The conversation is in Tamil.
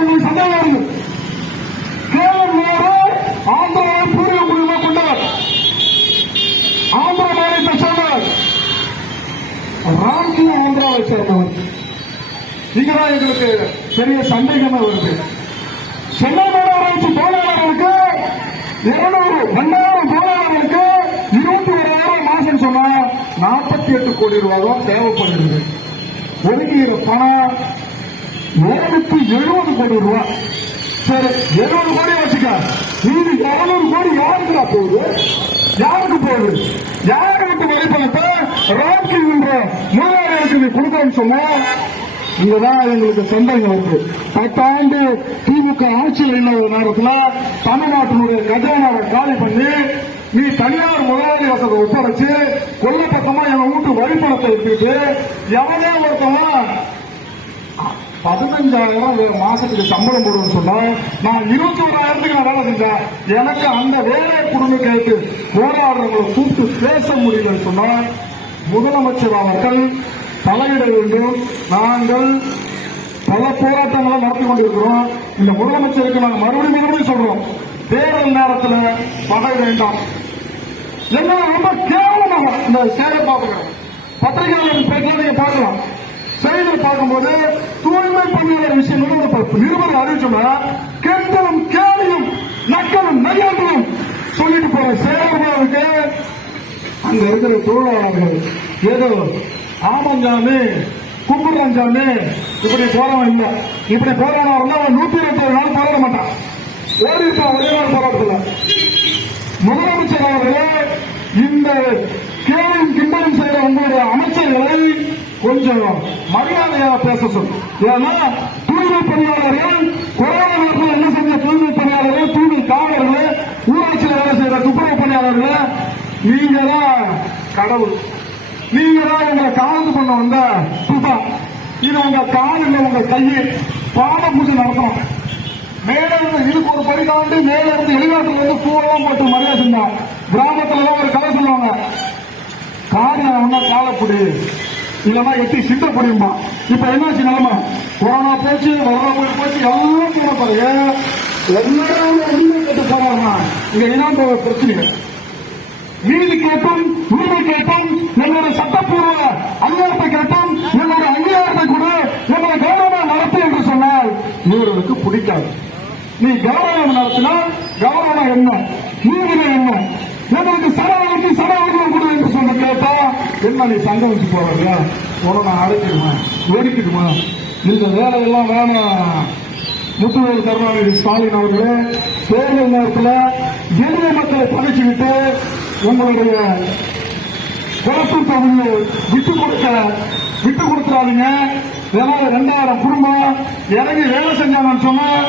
உங்களுக்கு சந்தேகம் வருது ஆந்திராவை பூர்வ கொண்டவர் ஆந்திர மாநிலத்தை சேர்ந்தவர் ஆந்திராவை சேர்ந்தவர் இங்கதான் எங்களுக்கு பெரிய சந்தேகமா வருது சென்னை மாநகராட்சி தொழிலாளர்களுக்கு இருநூறு ரெண்டாயிரம் தொழிலாளர்களுக்கு இருபத்தி ஓராயிரம் மாசம் சொன்னா நாற்பத்தி எட்டு கோடி ரூபாய் தான் தேவைப்படுகிறது. ஒதுக்கிற பணம் இருநூத்தி எழுபது கோடி ரூபாய் சரி எழுபது கோடி வச்சுக்க. மீதி இருநூறு கோடி யாருக்குடா போகுது? யாருக்கு போகுது? யாரை விட்டு வெளிப்பணத்தை ராக்கி என்ற முதலாளிகளுக்கு நீ கொடுக்கணும்னு சொன்னா இங்கதான் எங்களுக்கு சந்தேகம் இருக்கு. பத்தாண்டு திமுக ஆட்சியில் இல்லாத நேரத்துல தமிழ்நாட்டினுடைய கஜானாவை காலி பண்ணி நீ தனியார் முதலாளி வசதி ஒப்படைச்சு கொல்ல பக்கமா என் வீட்டு வழிபடத்தை எடுத்துட்டு எவனே ஒருத்தவன் பதினஞ்சாயிரம் ஒரு மாசத்துக்கு சம்பளம் போடுவேன்னு சொன்னா நான் இருபத்தி ஓராயிரத்துக்கு நான் வேலை செஞ்சேன் எனக்கு அந்த வேலை குடும்ப கேட்டு போராடுறவங்களை கூப்பிட்டு பேச முடியலன்னு சொன்னா முதலமைச்சர் அவர்கள் தலையிட வேண்டும். நாங்கள் பல போராட்டங்களை நடத்தி கொண்டிருக்கிறோம். இந்த முதலமைச்சருக்கு நாங்கள் மறுபடியும் மறுபடியும் சொல்றோம். தேர்தல் நேரத்தில் பகை வேண்டாம். என்ன ரொம்ப கேவலமாக இந்த சேவை பார்க்கிறோம் பத்திரிகையாளர் பேச்சு நீங்க பார்க்கலாம். செய்தியில் பார்க்கும்போது தூய்மை பணியாளர் விஷயம் நிறுவனம் அறிவிச்சோம்னா கெட்டலும் கேலியும் நக்கலும் நையாண்டியும் சொல்லிட்டு போற செயல்பாடுக்கு அங்க இருக்கிற தொழிலாளர்கள் ஏதோ ஆமஞ்சாமி கும்புராஞ்சாமி இப்படி போறவன் இல்ல. இப்படி போறவனா இருந்தா அவன் நூத்தி இருபத்தி ஏழு நாள் போராட மாட்டான். ஓடி இருப்பான் ஒரே நாள் போராட்டத்துல. முதலமைச்சர் அவர்களே இந்த கேள்வி கிண்டலும் செய்யற உங்களுடைய அமைச்சர்களை கொஞ்சம் மரியாதையாக பேச சொல் ஏன்னா தூய்மை பணியாளர்கள் கொரோனா என்ன செஞ்ச தூய்மை பணியாளர்கள் தூய்மை காவலர்கள் ஊராட்சியில் வேலை செய்யற துப்புரவு பணியாளர்கள் நீங்க தான் கடவுள். நீங்க தான் எங்களை காலத்து பண்ண வந்த துபா. இது உங்க காலில் உங்க கையில் பாத பூஜை நடத்தணும் மேல இருந்து இதுக்கு ஒரு படி தாண்டி மேல இருந்து வெளிநாட்டுல இருந்து பூவெல்லாம் போட்டு மரியாதை செஞ்சான் கிராமத்துல ஒரு கதை சொல்லுவாங்க. காரியம் ஒன்னா காலப்படி இல்லைன்னா எட்டி சிந்த புரியுமா இப்ப என்னாச்சு நிலைமை? கொரோனா போச்சு கொரோனா போய் போச்சு எல்லாம் சொல்ல பாருங்க எல்லாரும் உரிமை கேட்டு போறாங்க. இங்க என்ன பிரச்சனை நீதி கேட்டும் உரிமை கேட்டும் எங்களுடைய சட்டப்பூர்வ அங்கீகாரத்தை கேட்டும் எங்களுடைய அங்கீகாரத்தை கூட எங்களை கௌரவமா நடத்து என்று சொன்னால் இவர்களுக்கு பிடிக்காது. நீ கௌரவம் நடத்தினால் கௌரவம் என்ன? நீதிமை என்ன? எங்களுக்கு சரவணைக்கு பெண்மணி என்ன நீ சங்கம் வச்சு போறாங்க. உடனே நான் அடைக்கிடுவேன் ஓடிக்கிடுமா இந்த வேலையெல்லாம் வேணாம் முத்துவேல் கருணாநிதி ஸ்டாலின் அவர்களே தேர்தல் நேரத்தில் எளிய மக்களை பகைச்சுவிட்டு உங்களுடைய பிறப்பு தொகுதியை விட்டு கொடுக்க விட்டு கொடுத்துறாதீங்க ஏன்னா ரெண்டாயிரம் குடும்பம் இறங்கி வேலை செஞ்சாங்கன்னு சொன்னா